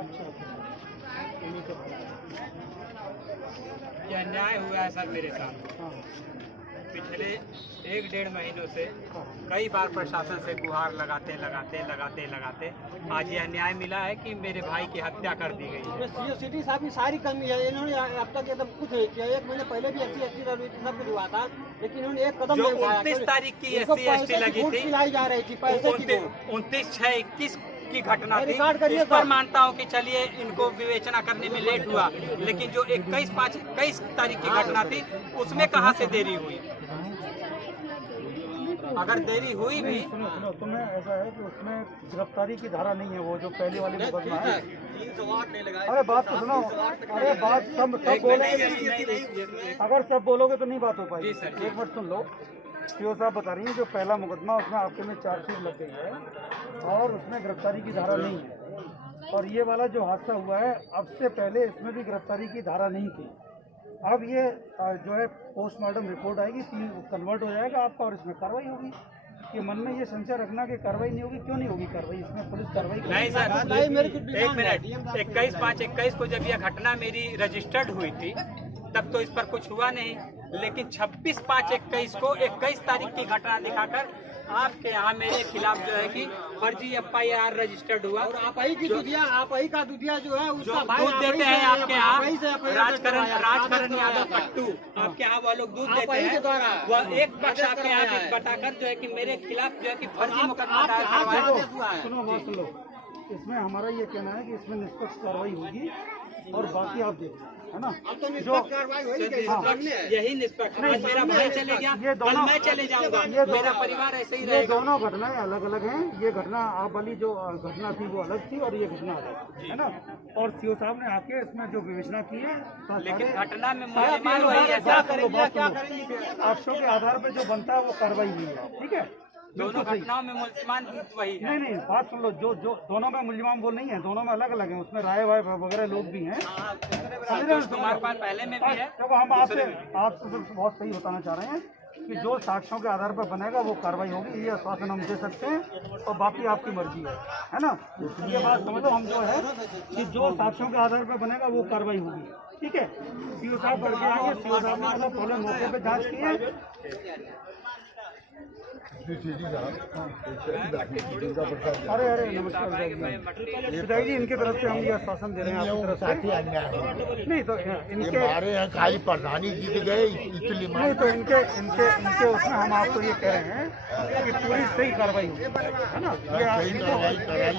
ये अन्याय हुआ है सर मेरे साथ। पिछले 1-1.5 महीनों से कई बार प्रशासन से गुहार लगाते आज ये अन्याय मिला है कि मेरे भाई की हत्या कर दी गई है। सिटी साहब की सारी कमी है, इन्होंने अब तक एकदम कुछ नहीं किया। 1 महीने पहले भी SC/ST सब कुछ हुआ था, लेकिन इन्होंने एक कदम नहीं उठाया। 29 तारीख की SC/ST लगी थी, खिलाई जा रही थी पैसे की। 29/6/21 की घटना थी। इस पर मानता हूँ कि चलिए इनको विवेचना करने में लेट हुआ, लेकिन जो 21/5/21 तारीख की घटना थी उसमें कहाँ से देरी हुई? अगर देरी हुई भी सुनो तुम्हें ऐसा है कि उसमें गिरफ्तारी की धारा नहीं है, वो जो पहले वाली मुकदमा है। अरे बात तो सुनो, अरे बात सब बोलेंगे, अगर सब बोलोगे तो नहीं बात हो पाएगी। एक बार सुन लो, सीओ साहब बता रही हैं जो पहला मुकदमा उसमें आपके में चार्जशीट लग गई है और उसमें गिरफ्तारी की धारा नहीं है, और ये वाला जो हादसा हुआ है अब से पहले इसमें भी गिरफ्तारी की धारा नहीं थी। अब ये जो है पोस्टमार्टम रिपोर्ट आएगी, 3 कन्वर्ट हो जाएगा आपका और इसमें कार्रवाई होगी। कि मन में ये संशय रखना कि कार्रवाई नहीं होगी, क्यों नहीं होगी कार्रवाई? इसमें पुलिस कार्रवाई नहीं सर, 1 मिनट, 21/5/21 को जब यह घटना मेरी रजिस्टर्ड हुई थी तब तो इस पर कुछ हुआ नहीं, लेकिन 26/5/21 को 21 तारीख की घटना दिखाकर आपके यहाँ मेरे खिलाफ जो है कि फर्जी FIR रजिस्टर्ड हुआ। और आप ही का दुधिया जो है उसका भाई दूध देते हैं आपके यहाँ राजकरण यादव कट्टू, आपके यहाँ वो लोग दूध देते हैं। वह एक पक्ष आपके यहाँ बताकर जो है कि मेरे खिलाफ जो है कि फर्जी मुकदमा दायर करवाया। सुन लो, इसमें हमारा ये कहना है कि इसमें निष्पक्ष कार्रवाई होगी और बाकी आप देखो, है ना? अब तो निष्पक्ष कार्रवाई होगी, यही निष्पक्ष। आज मेरा भाई चले गया, कल मैं चले जाऊंगा, मेरा परिवार ऐसे ही ये रहेगा। दोनों घटनाएं अलग अलग हैं। ये घटना आप वाली जो घटना थी वो अलग थी और ये घटना अलग है ना। और सीओ साहब ने आके इसमें जो विवेचना की है, लेकिन घटना में मुलजिमान वही है। साक्ष्यों के आधार पर जो बनता है वो कार्रवाई हुई है, ठीक है? दोनों घटनाओं में मुलजिमान वही है। नहीं, बात सुन लो, जो दोनों में मुलजिमान वो नहीं है, दोनों में अलग अलग है। उसमें राय वाय वगैरह लोग भी हैं, तुम्हारे पास पहले में भी है। देखो हम आपसे बहुत सही बताना चाह रहे हैं कि जो साक्ष्यों के आधार पर बनेगा वो कार्रवाई होगी, ये आश्वासन हम दे सकते हैं, और बाकी आपकी मर्जी है ना? ये बात समझो, हम जो है कि जो साक्ष्यों के आधार पर बनेगा वो कार्रवाई होगी, ठीक है? सीओ साहब करके आएंगे, सीओ साहब ने मतलब पहले मौके पे जांच की है। अरे नमस्कार विधायक जी, इनकी तरफ से हम ये आश्वासन दे रहे हैं आपकी तरफ से। नहीं तो इनके हमारे यहाँ खाली प्रधानी जीत गए इसलिए नहीं तो इनके उसमें हम आपको ये कह रहे हैं कि पूरी सही कार्रवाई होगी, है ना? ये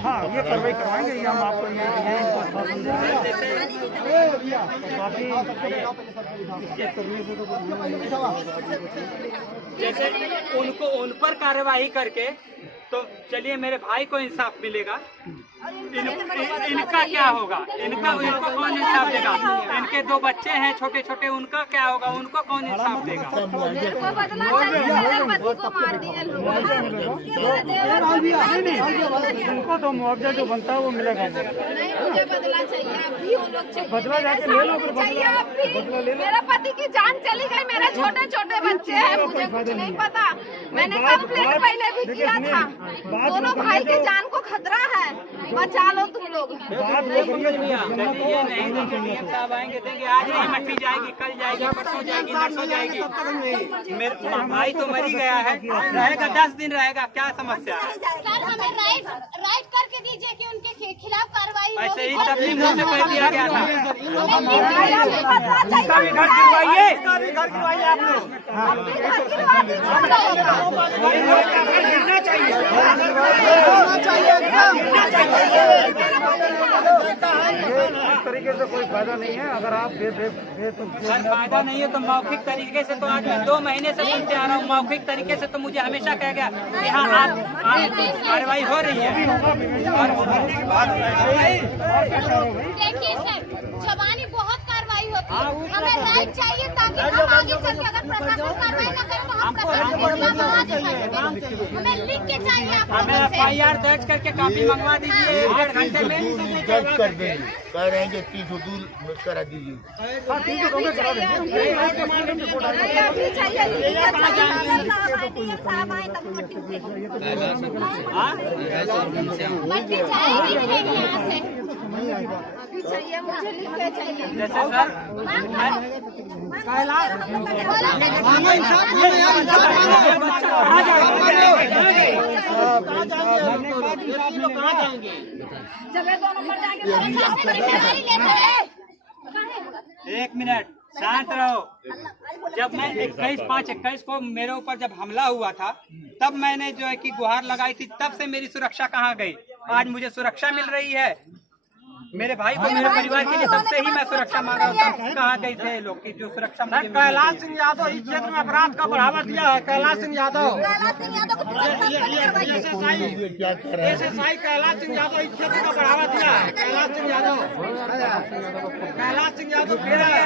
हाँ, ये कार्रवाई करवाएंगे, ये हम आपको ये इनको आश्वासन दे रहे हैं। बाकी जैसे उन पर कार्रवाई करके तो चलिए मेरे भाई को इंसाफ मिलेगा, इनका क्या होगा? इनको कौन इंसाफ देगा? इनके 2 बच्चे हैं छोटे छोटे, उनका क्या होगा? उनको कौन इंसाफ देगा? उनको तो मुआवजा जो बनता है वो मिलेगा। मुझे बदला चाहिए, बदला जाके ले लो, बदला ले लो। मेरा पति की जान चली गई, मेरे छोटे छोटे बच्चे हैं, मुझे कुछ नहीं पता। मैंने कंप्लेंट पहले भी किया था। दोनों भाई की जान को खतरा है, बचा लो तुम लोग। चलिए नहीं देंगे, साहब आएंगे देंगे। आज नहीं मट्टी जाएगी, कल जाएगी, परसों जाएगी, नरसों जाएगी। मेरा भाई तो मर ही गया है, रहेगा 10 दिन रहेगा, क्या समस्या है? सर हमें राइट करके दीजिए कि उनके खिलाफ कार्रवाई हो। ऐसे ही तभी मुँह से कह दिया गया था। उनका भी घर गिरवाइए, इस तरीके से कोई फायदा नहीं है। अगर आप फायदा नहीं है तो मौखिक तरीके से, तो आज मैं 2 महीने से सुनते आ रहा हूँ। मौखिक तरीके से तो मुझे हमेशा कहा गया कि हाँ आप कार्रवाई हो रही है। देखिए सर, जवानी बहुत कार्रवाई होती है, हमें राइट चाहिए ताकि हम आगे चल के अगर प्रशासन कार्रवाई न करे तो हम प्रशासन के खिलाफ आवाज उठाएंगे। हमें लिख के चाहिए आप हमें FIR दर्ज करके कापी मंगवा दीजिए 1.5 घंटे में। दर्ज कर देंगे, कह रहे हैं कि 30 दूर करा दीजिए। अभी चाहिए मट्टी चाहिए यहाँ से। चाहिए, मुझे लिख के चाहिए। जैसे सर जब ये दोनों मर जाएंगे तो जिम्मेदारी लेते हैं। एक मिनट शांत रहो। जब मैं 21/5/21 को मेरे ऊपर जब हमला हुआ था तब मैंने जो है कि गुहार लगाई थी, तब से मेरी सुरक्षा कहाँ गई? आज मुझे सुरक्षा मिल रही है। मेरे भाई को, मेरे परिवार के लिए तब से ही मैं सुरक्षा मांग रहा हूँ। तब कहाँ गए थे लोग की जो सुरक्षा मुझे मिली? कैलाश सिंह यादव इस क्षेत्र में अपराध का बढ़ावा दिया है। कैलाश सिंह यादव एसएसआई कैलाश सिंह यादव इस क्षेत्र का बढ़ावा दिया है। कैलाश सिंह यादव मेरा है।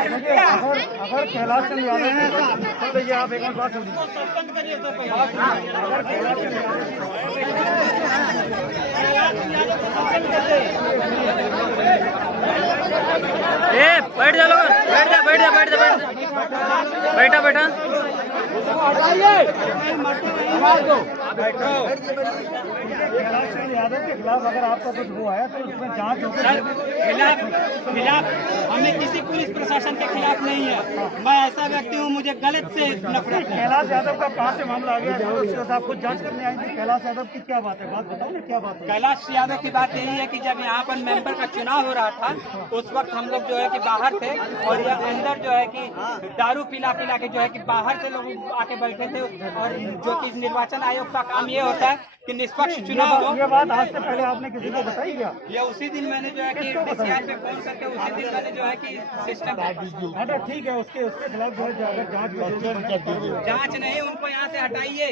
अगर कैलाश सिंह यादव ने तो ये आप एक और बात सुनिए, सस्पेंड करिए तो पहले। अगर कैलाश सिंह यादव बैठ जा लोग, बैठा कैलाश सिंह यादव के खिलाफ अगर आपका कुछ हुआ है तो उसमें जांच होगी। सर खिलाफ हमें किसी पुलिस प्रशासन के खिलाफ नहीं है। मैं ऐसा व्यक्ति हूँ, मुझे गलत से नफरत है। कैलाश यादव का कहाँ से मामला आ गया? उसके साथ कुछ जांच करने आई थी। कैलाश यादव की क्या बात है? बात बताओ ना, क्या बात है? कैलाश यादव की बात यही है कि जब यहाँ पर मेंबर का चुनाव हो रहा था उस वक्त हम लोग जो है कि बाहर थे और ये अंदर जो है कि दारू पिला के जो है कि बाहर से लोग आके बैठे थे। और जो कि निर्वाचन आयोग का काम ये होता है कि निष्पक्ष चुनाव हो। ये बात आज से पहले आपने किसी को बताई क्या? ये उसी दिन मैंने जो है कि DCI पे फोन करके उसी दिन मैंने जो है कि सिस्टम अच्छा ठीक है, उसके खिलाफ जो है अगर जांच नहीं, उनको यहाँ से हटाइए।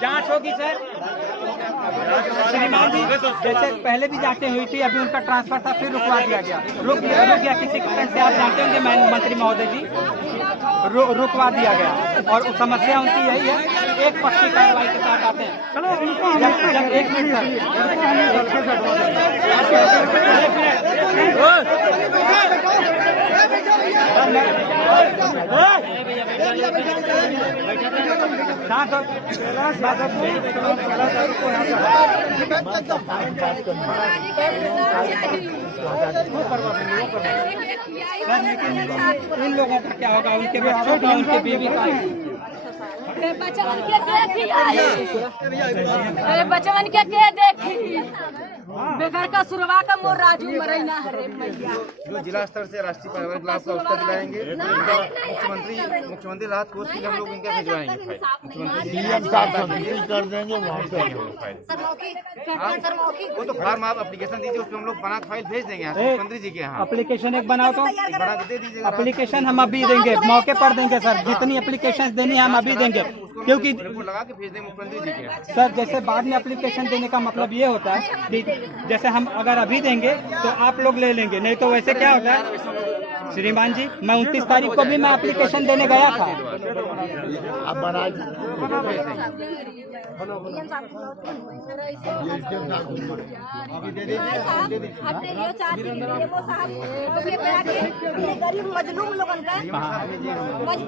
जांच होगी सर। श्रीमान जी, जैसे पहले भी जांचें हुई थी, अभी उनका ट्रांसफर था, फिर रुकवा दिया गया, रुक गया किसी कारण से। आप जानते होंगे मंत्री महोदय जी, रुकवा दिया गया। और समस्या उनकी यही है, एक पक्षी कार्रवाई के साथ आते हैं। चलो एक मिनट इन लोगों का क्या होगा? उनके बच्चों का, उनके बीवी का। बचवन के देखी बेघर का सुरवा का मोर राजू मरैना हरे मैया। जो जिला स्तर से राष्ट्रीय परिवार लाभ का उसका दिलाएंगे। मुख्यमंत्री राहत कोष के हम लोग इनका भिजवाएंगे। कर देंगे वहाँ से। वो तो फॉर्म आप एप्लीकेशन दीजिए, उसमें हम लोग बना के फाइल भेज देंगे यहाँ मुख्यमंत्री जी के यहाँ। एप्लीकेशन एक बनाओ तो बना के दे दीजिएगा। एप्लीकेशन हम अभी देंगे, मौके पर देंगे सर। जितनी एप्लीकेशन देनी है हम अभी देंगे, क्योंकि रिपोर्ट लगा के भेज देंगे मुख्यमंत्री जी के यहाँ। सर जैसे बाद में एप्लीकेशन देने का मतलब ये होता है कि जैसे हम अगर अभी देंगे तो आप लोग ले लेंगे, नहीं तो वैसे क्या होता है श्रीमान जी, मैं 29 तारीख को भी मैं एप्लीकेशन देने गया था। अब बना गरीब मजलूम लोगन का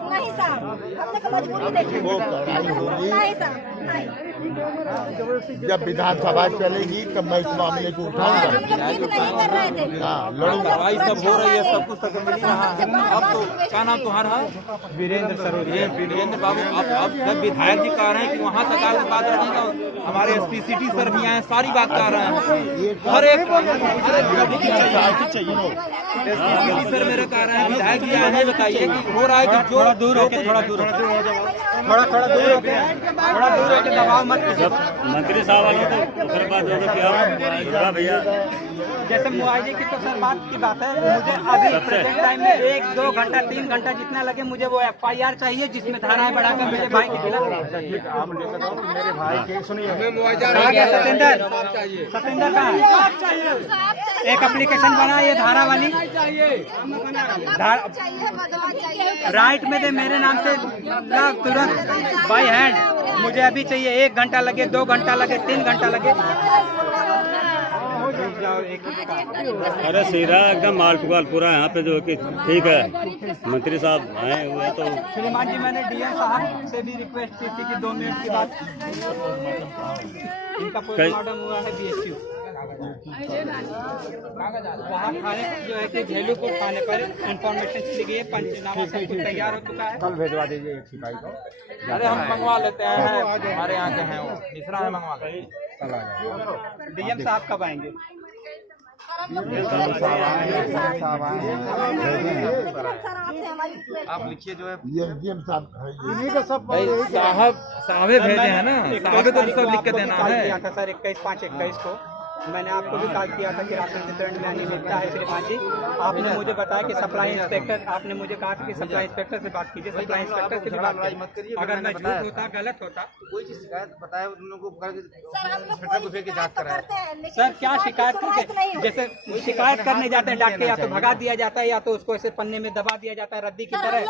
नहीं साहब, हमने का मजबूरी देखी वो लड़ाई होगी। नहीं साहब, नहीं। जब विधानसभा चलेगी तब मैं इस मामले को हम उठाऊंगा। लोग जिद नहीं कर रहे थे। हाँ लड़ूंगा। सब हो रही है, सब कुछ अब तो क्या नाम तुम्हारा है? वीरेंद्र सरोज। वीरेंद्र बाबू, अब जब विधायक जी कह रहे हैं कि वहाँ तक आपकी बात रहेगा, हमारे एसपी सिटी सर भी आए, सारी बात कर रहे हैं। हर एक एसपी सर मेरे कह रहे हैं, विधायक जी आए हैं, बताइए कि हो रहा है कि जो थोड़ा दूर होके दबाव मत कीजिए। मंत्री साहब वालों तो बात क्या भैया। जैसे मुआवजे की तो सर बात की बात है, मुझे अभी प्रेजेंट टाइम में 1, 2 घंटा 3 घंटा जितना लगे, मुझे वो FIR चाहिए जिसमें धाराएं बढ़ाकर मेरे भाई के खिलाफ। मेरे भाई के सुनिए, सतेंद्र कहाँ है? एक एप्लीकेशन बना, ये धारा वाली राइट में दे मेरे नाम से तुरंत बाय हैंड। मुझे अभी चाहिए, 1 घंटा लगे, 2 घंटा लगे, 3 घंटा लगे। पैसा और एक रुपये का। अरे सीधा एकदम माल टुकाल पूरा यहाँ पे जो है कि ठीक है, मंत्री साहब आए हुए हैं तो सुलेमान जी, मैंने डीएम साहब से भी रिक्वेस्ट की थी कि 2 मिनट की बात, इनका पोस्टमार्टम हुआ है BSU वहाँ थाने जो है कि झेलूपुर थाने पर इंफॉर्मेशन चली गई है, पंचनामा सब कुछ तैयार हो चुका है। कल भेजवा दीजिए एक सिपाही को। अरे हम मंगवा लेते हैं, हमारे यहाँ के हैं वो मिश्रा है, मंगवा लेते हैं। डीएम साहब कब आएंगे? आप लिखिए जो है एसडीएम साहब इन्हीं का सब भाई साहब भेजे हैं ना, साहब को सब लिख के देना है। किया था सर 21/5/21 को मैंने आपको भी कॉल किया था कि राशन डिपार्टमेंट में नहीं मिलता है श्रीमान जी। आपने मुझे बताया कि सप्लाई इंस्पेक्टर, आपने मुझे कहा था कि सप्लाई इंस्पेक्टर से बात कीजिए, सप्लाई इंस्पेक्टर से भी बात मत करिए। अगर मैं झूठ होता गलत होता कोई चीज शिकायत बताए उन लोगों को इंस्पेक्टर को भेज के जांच कराए। सर क्या शिकायत करके, जैसे शिकायत करने जाते हैं डाक के, या तो भगा दिया जाता है या तो उसको ऐसे पन्ने में दबा दिया जाता है रद्दी की तरह।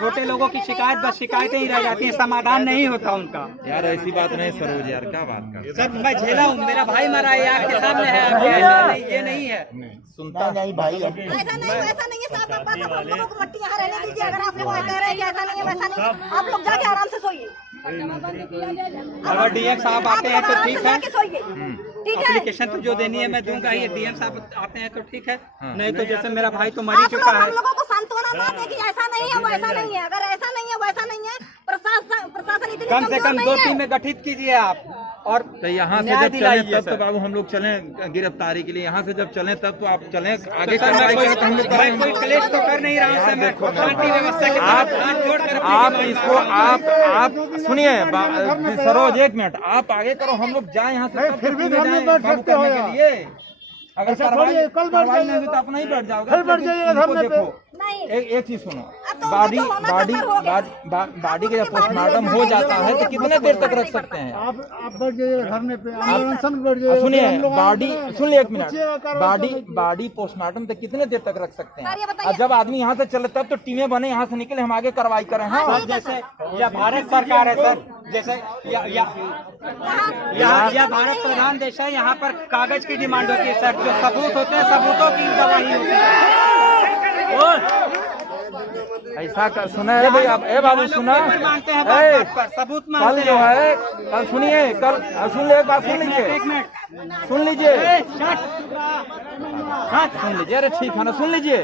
छोटे लोगों की शिकायत बस शिकायतें ही रह जाती है, समाधान नहीं होता उनका। यार ऐसी बात नहीं सरोज, यार क्या बात कर। सर मैं झेला हूँ, मेरा भाई मरा है आपके सामने है, आपके ऐसा नहीं, ये नहीं है। सुनता नहीं भाई। अब ऐसा नहीं है साहब, आप लोगों को मट्टी यहाँ रहने दीजिए। अगर आप लोग कह रहे हैं कि ऐसा नहीं है वैसा नहीं, आप लोग जाके आराम से सोइए। अगर डीएम साहब आते हैं तो ठीक है, ठीक है। एप्लीकेशन तो जो देनी है मैं दूंगा ही। डीएम साहब आते हैं तो ठीक है, नहीं तो जैसे मेरा भाई तो मर ही चुका है। हम लोगों को सांत्वना बात है कि ऐसा नहीं है वैसा नहीं है। अगर ऐसा नहीं है वैसा नहीं है, प्रशासन इतनी कम से कम कमजोर 2 नहीं है। टीमें गठित कीजिए आप और तो यहाँ से न्याय जब चले दिलाइए तब तो सर। बाबू हम लोग चलें गिरफ्तारी के लिए। यहाँ से जब चलें तब तो आप चलें आगे सर मैं कार्रवाई तो हम लोग मैं कोई क्लेश तो कर नहीं रहा हूँ सर, मैं शांति व्यवस्था के तहत हाथ जोड़कर अपनी आप डिमांड इसको आप सुनिए सरोज, 1 मिनट आप आगे करो, हम लोग जाए यहाँ से फिर भी हम लोग बैठ सकते हो के लिए। अगर कार्रवाई नहीं हुई तो अपना ही बैठ जाओगे। फिर बैठ जाइएगा इनको धरने पे। देखो, नहीं। एक चीज सुनो, तो बॉडी तो होना बॉडी बेहतर हो गया। बॉडी के जब पोस्टमार्टम हो जाता है तो कितने देर तक रख सकते हैं? आप बैठ जाइएगा धरने पे, अनशन बैठ जाइएगा। सुनिए बॉडी, सुनिए 1 मिनट, पूछिएगा कार्रवाई बॉडी पोस्टमार्टम तक कितने देर तक रख सकते सर, ये हैं? बताइए। और जब आदमी यहाँ से चले तब तो टीमें बने, यहाँ से निकले, हम आगे कार्रवाई करें। हाँ सर जैसे यह भारत सरकार है सर, जैसे यह भारत प्रधान देश है, यहाँ पर कागज की डिमांड होती है सर, जो सबूत होते हैं सबूतों की गवाही होती है। ऐसा सुना है भाई आप? ए बाबू सुना, मांगते हैं बात पर, सबूत कल मांगते जो हैं। है, कल सुनिए, कल सुन ले, एक बात सुन लीजिए, एक मिनट सुन लीजिए, हाँ सुन लीजिए। अरे ठीक है ना, सुन लीजिए।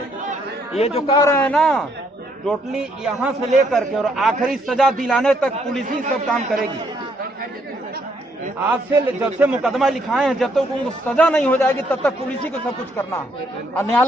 ये जो कह रहे हैं ना, टोटली यहाँ से लेकर के और आखिरी सजा दिलाने तक पुलिस ही सब काम करेगी। आज से जब से मुकदमा लिखाए हैं, जब तक उनको सजा नहीं हो जाएगी तब तक पुलिस ही को सब कुछ करना है। और न्यायालय